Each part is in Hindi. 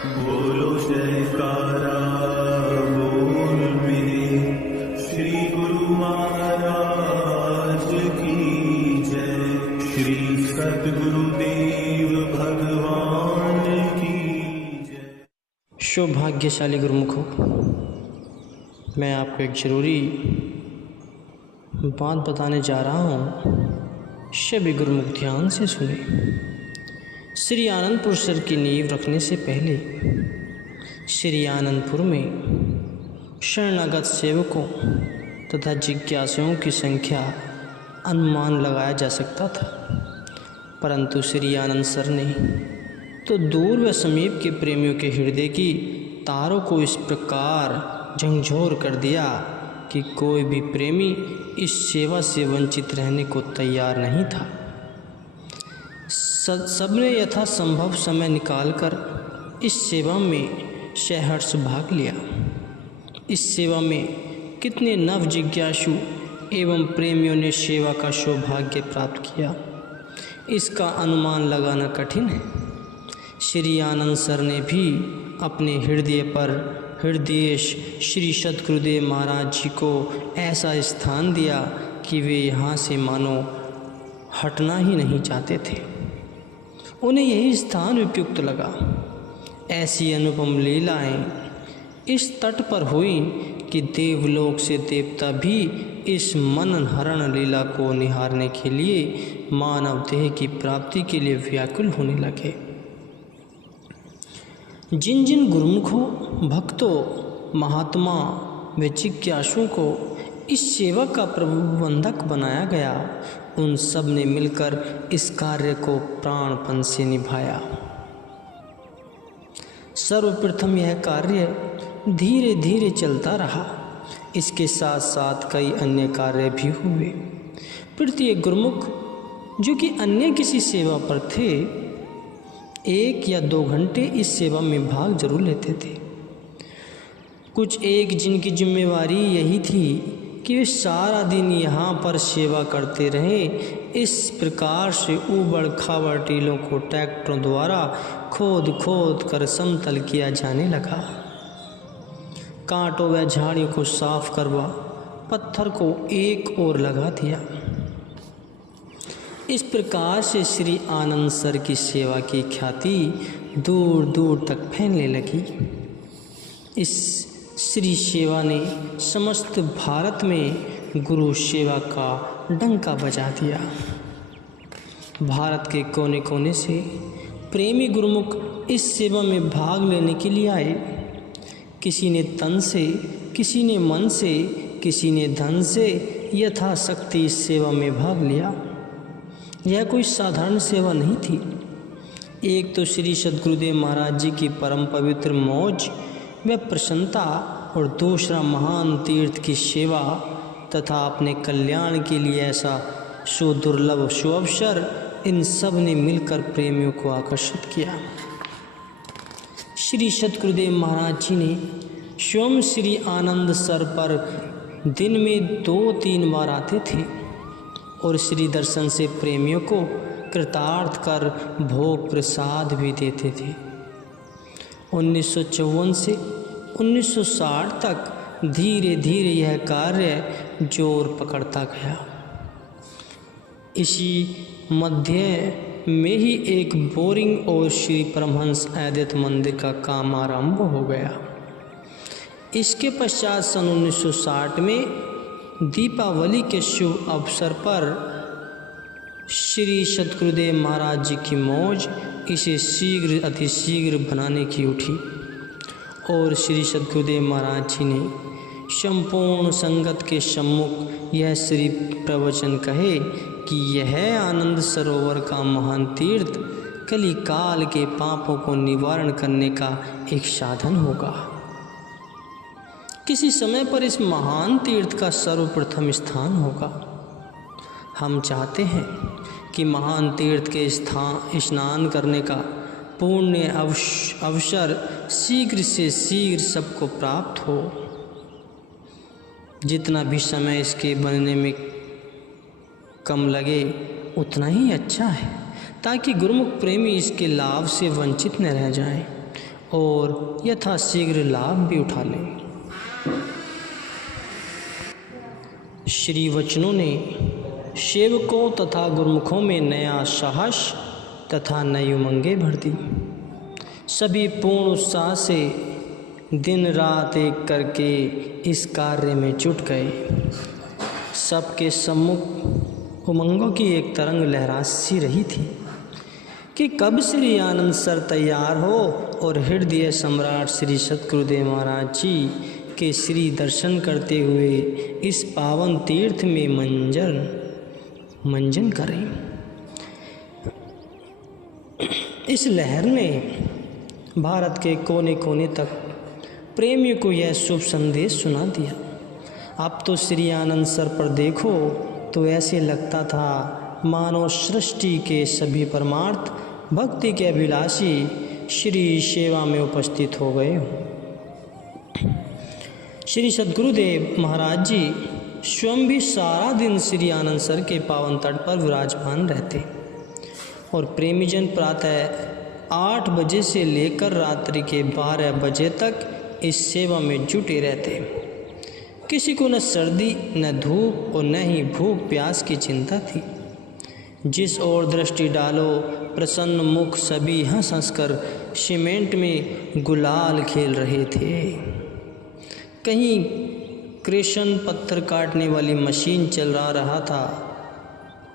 बोलो जयकारा बोल मेरे श्री गुरु महाराज की जय। श्री सद्गुरुदेव भगवान की जय। सौभाग्यशाली गुरुमुखों, मैं आपको एक ज़रूरी बात बताने जा रहा हूँ। सभी गुरुमुख ध्यान से सुने। श्री आनंदपुर शहर की नींव रखने से पहले श्री आनंदपुर में शरणागत सेवकों तथा जिज्ञासुओं की संख्या अनुमान लगाया जा सकता था, परंतु श्री आनंद सर ने तो दूर व समीप के प्रेमियों के हृदय की तारों को इस प्रकार झंझोर कर दिया कि कोई भी प्रेमी इस सेवा से वंचित रहने को तैयार नहीं था। सबने यथासंभव समय निकालकर इस सेवा में सहर्ष भाग लिया। इस सेवा में कितने नव जिज्ञासु एवं प्रेमियों ने सेवा का सौभाग्य प्राप्त किया, इसका अनुमान लगाना कठिन है। श्री आनंद सर ने भी अपने हृदय पर हृदय श्री सद्गुरुदेव महाराज जी को ऐसा स्थान दिया कि वे यहाँ से मानो हटना ही नहीं चाहते थे। उन्हें यही स्थान उपयुक्त लगा। ऐसी अनुपम लीलाएं इस तट पर हुई कि देवलोक से देवता भी इस मनहरण लीला को निहारने के लिए मानव देह की प्राप्ति के लिए व्याकुल होने लगे। जिन जिन गुरुमुखों, भक्तों, महात्मा व जिज्ञासुओं को इस सेवा का प्रबंधक बनाया गया, उन सब ने मिलकर इस कार्य को प्राणपण से निभाया। सर्वप्रथम यह कार्य धीरे धीरे चलता रहा। इसके साथ साथ कई अन्य कार्य भी हुए। प्रत्येक गुरुमुख जो कि अन्य किसी सेवा पर थे, 1 या 2 घंटे इस सेवा में भाग जरूर लेते थे। कुछ एक जिनकी जिम्मेवारी यही थी कि वे सारा दिन यहाँ पर सेवा करते रहे। इस प्रकार से ऊबड़ खाबड़ टीलों को ट्रैक्टरों द्वारा खोद खोद कर समतल किया जाने लगा। कांटों व झाड़ियों को साफ करवा पत्थर को एक ओर लगा दिया। इस प्रकार से श्री आनंद सर की सेवा की ख्याति दूर दूर तक फैलने लगी। इस श्री सेवा ने समस्त भारत में गुरु सेवा का डंका बजा दिया। भारत के कोने कोने से प्रेमी गुरुमुख इस सेवा में भाग लेने के लिए आए। किसी ने तन से, किसी ने मन से, किसी ने धन से यथाशक्ति इस सेवा में भाग लिया। यह कोई साधारण सेवा नहीं थी। एक तो श्री सद्गुरुदेव महाराज जी की परम पवित्र मौज व प्रसन्नता, और दूसरा महान तीर्थ की सेवा तथा अपने कल्याण के लिए ऐसा सुदुर्लभ सुअवसर, इन सब ने मिलकर प्रेमियों को आकर्षित किया। श्री सद्गुरुदेव महाराज जी ने स्वयं श्री आनंद सर पर दिन में 2-3 बार आते थे और श्री दर्शन से प्रेमियों को कृतार्थ कर भोग प्रसाद भी देते थे। 1954 से 1960 तक धीरे धीरे यह कार्य जोर पकड़ता गया। इसी मध्य में ही एक बोरिंग और श्री परमहंस अद्वैत मंदिर का काम आरंभ हो गया। इसके पश्चात सन 1960 में दीपावली के शुभ अवसर पर श्री सद्गुरुदेव महाराज जी की मौज इसे शीघ्र अतिशीघ्र बनाने की उठी और श्री सद्गुरुदेव महाराज जी ने संपूर्ण संगत के सम्मुख यह श्री प्रवचन कहे कि यह आनंद सरोवर का महान तीर्थ कली काल के पापों को निवारण करने का एक साधन होगा। किसी समय पर इस महान तीर्थ का सर्वप्रथम स्थान होगा। हम चाहते हैं कि महान तीर्थ के स्नान करने का पुण्य अवसर शीघ्र से शीघ्र सबको प्राप्त हो। जितना भी समय इसके बनने में कम लगे उतना ही अच्छा है, ताकि गुरुमुख प्रेमी इसके लाभ से वंचित न रह जाएं और यथाशीघ्र लाभ भी उठा लें। श्री वचनों ने सेवकों तथा गुरुमुखों में नया साहस तथा नई उमंगें भर दी। सभी पूर्ण उत्साह से दिन रात एक करके इस कार्य में जुट गए। सबके सम्मुख उमंगों की एक तरंग लहरा सी रही थी कि कब श्री आनंद सर तैयार हो और हृदय सम्राट श्री सद्गुरुदेव महाराज जी के श्री दर्शन करते हुए इस पावन तीर्थ में मंजन करें। इस लहर ने भारत के कोने कोने तक प्रेमियों को यह शुभ संदेश सुना दिया। अब तो श्री आनंद सर पर देखो तो ऐसे लगता था मानव सृष्टि के सभी परमार्थ भक्ति के अभिलाषी श्री सेवा में उपस्थित हो गए। श्री सद्गुरुदेव महाराज जी स्वयं भी सारा दिन श्री आनंद सर के पावन तट पर विराजमान रहते और प्रेमीजन प्रातः 8 बजे से लेकर रात्रि के 12 बजे तक इस सेवा में जुटे रहते। किसी को न सर्दी न धूप और न ही भूख प्यास की चिंता थी। जिस ओर दृष्टि डालो प्रसन्न मुख सभी हंस हंस कर सीमेंट में गुलाल खेल रहे थे। कहीं क्रेशन पत्थर काटने वाली मशीन चल रहा था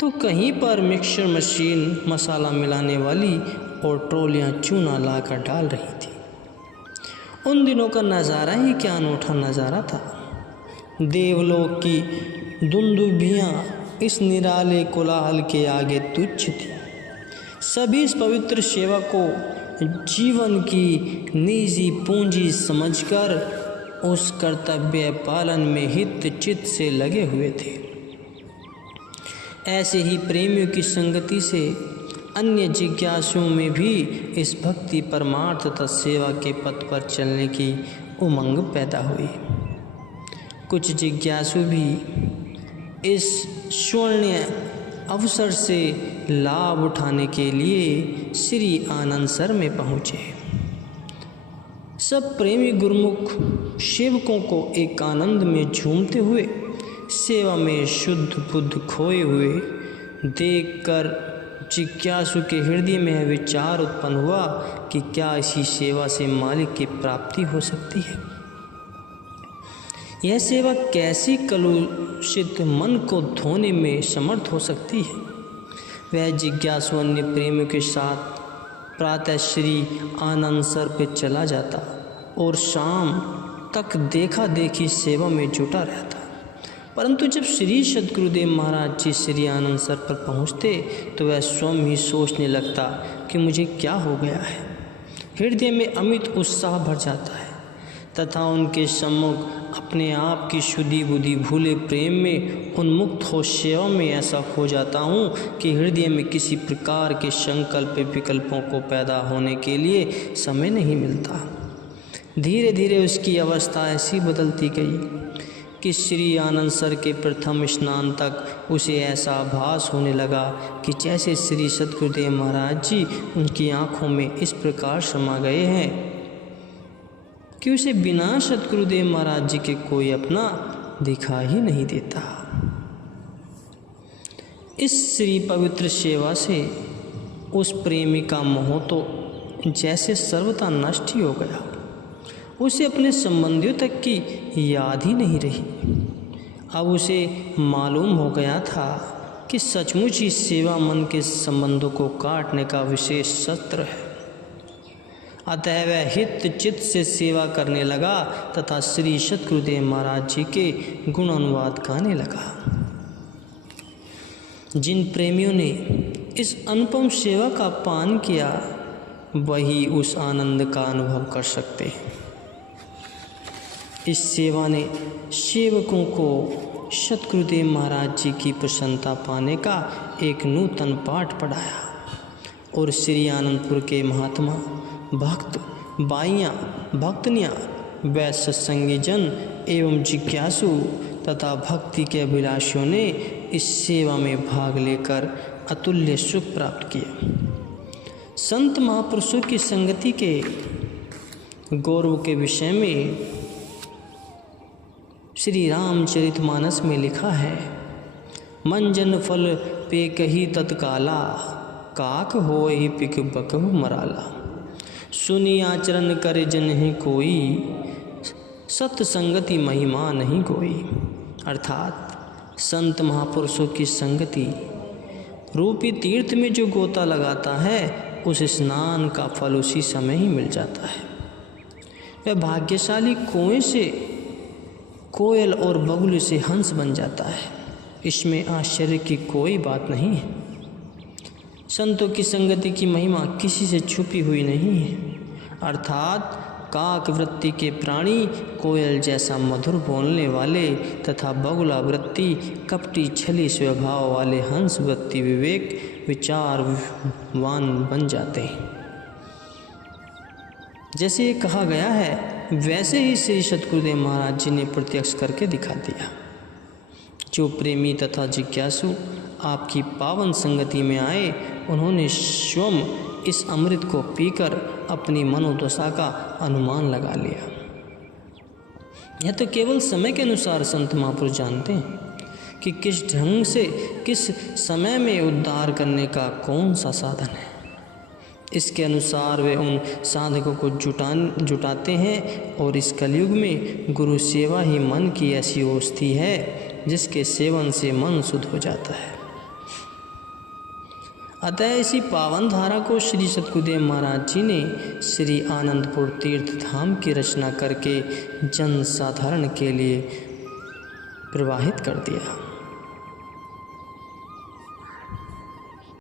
तो कहीं पर मिक्सर मशीन मसाला मिलाने वाली और ट्रोलियां चूना लाकर डाल रही थी। उन दिनों का नज़ारा ही क्या अनूठा नज़ारा था। देवलोक की दुंदुभियाँ इस निराले कोलाहल के आगे तुच्छ थी। सभी इस पवित्र सेवा को जीवन की निजी पूंजी समझकर उस कर्तव्य पालन में हित चित्त से लगे हुए थे। ऐसे ही प्रेमियों की संगति से अन्य जिज्ञासुओं में भी इस भक्ति परमार्थ तथा सेवा के पथ पर चलने की उमंग पैदा हुई। कुछ जिज्ञासु भी इस स्वर्ण अवसर से लाभ उठाने के लिए श्री आनंद सर में पहुँचे। सब प्रेमी गुरुमुख सेवकों को एक आनंद में झूमते हुए सेवा में शुद्ध बुद्ध खोए हुए देखकर जिज्ञासु के हृदय में यह विचार उत्पन्न हुआ कि क्या इसी सेवा से मालिक की प्राप्ति हो सकती है। यह सेवा कैसी कलुषित मन को धोने में समर्थ हो सकती है। वह जिज्ञासु अन्य प्रेमियों के साथ प्रातः श्री आनंद सर पे चला जाता और शाम तक देखा देखी सेवा में जुटा रहता। परंतु जब श्री सद्गुरुदेव महाराज जी श्री आनंद सर पर पहुँचते तो वह स्वयं ही सोचने लगता कि मुझे क्या हो गया है। हृदय में अमित उत्साह भर जाता है तथा उनके सम्मुख अपने आप की शुद्धि बुद्धि भूले प्रेम में उन्मुक्त हो सेवा में ऐसा खो जाता हूँ कि हृदय में किसी प्रकार के संकल्प विकल्पों को पैदा होने के लिए समय नहीं मिलता। धीरे धीरे उसकी अवस्था ऐसी बदलती गई कि श्री आनंद सर के प्रथम स्नान तक उसे ऐसा आभास होने लगा कि जैसे श्री सद्गुरुदेव महाराज जी उनकी आँखों में इस प्रकार समा गए हैं कि उसे बिना सद्गुरुदेव महाराज जी के कोई अपना दिखा ही नहीं देता। इस श्री पवित्र सेवा से उस प्रेमी का मोह तो जैसे सर्वथा नष्ट ही हो गया। उसे अपने संबंधियों तक की याद ही नहीं रही। अब उसे मालूम हो गया था कि सचमुच ही सेवा मन के संबंधों को काटने का विशेष शस्त्र है। अतः वह हित चित्त से सेवा करने लगा तथा श्री सद्गुरुदेव महाराज जी के गुण अनुवाद गाने लगा। जिन प्रेमियों ने इस अनुपम सेवा का पान किया वही उस आनंद का अनुभव कर सकते हैं। इस सेवा ने सेवकों को सद्गुरुदेव महाराज जी की प्रसन्नता पाने का एक नूतन पाठ पढ़ाया और श्री आनंदपुर के महात्मा भक्त बाइयाँ भक्तनियाँ व सत्संगी जन एवं जिज्ञासु तथा भक्ति के अभिलाषियों ने इस सेवा में भाग लेकर अतुल्य सुख प्राप्त किया। संत महापुरुषों की संगति के गौरव के विषय में श्री रामचरितमानस में लिखा है, मंजन फल पे कही तत्काला, काक होए पिक बकहु मराला। सुनी आचरण करे जन ही कोई, सत्संगति महिमा नहीं कोई। अर्थात संत महापुरुषों की संगति रूपी तीर्थ में जो गोता लगाता है, उस स्नान का फल उसी समय ही मिल जाता है। वह भाग्यशाली कुएं से कोयल और बगुल से हंस बन जाता है। इसमें आश्चर्य की कोई बात नहीं है। संतों की संगति की महिमा किसी से छुपी हुई नहीं है। अर्थात काक वृत्ति के प्राणी कोयल जैसा मधुर बोलने वाले तथा बगुला वृत्ति कपटी छली स्वभाव वाले हंस वृत्ति विवेक विचारवान बन जाते हैं। जैसे ये कहा गया है, वैसे ही श्री सतगुरुदेव महाराज जी ने प्रत्यक्ष करके दिखा दिया। जो प्रेमी तथा जिज्ञासु आपकी पावन संगति में आए, उन्होंने स्वयं इस अमृत को पीकर अपनी मनोदशा का अनुमान लगा लिया। यह तो केवल समय के अनुसार संत महापुरुष जानते हैं कि किस ढंग से किस समय में उद्धार करने का कौन सा साधन है। इसके अनुसार वे उन साधकों को जुटाते हैं और इस कलयुग में गुरु सेवा ही मन की ऐसी औषधि है जिसके सेवन से मन शुद्ध हो जाता है। अतः इसी पावन धारा को श्री सतगुरुदेव महाराज जी ने श्री आनंदपुर तीर्थ धाम की रचना करके जन साधारण के लिए प्रवाहित कर दिया।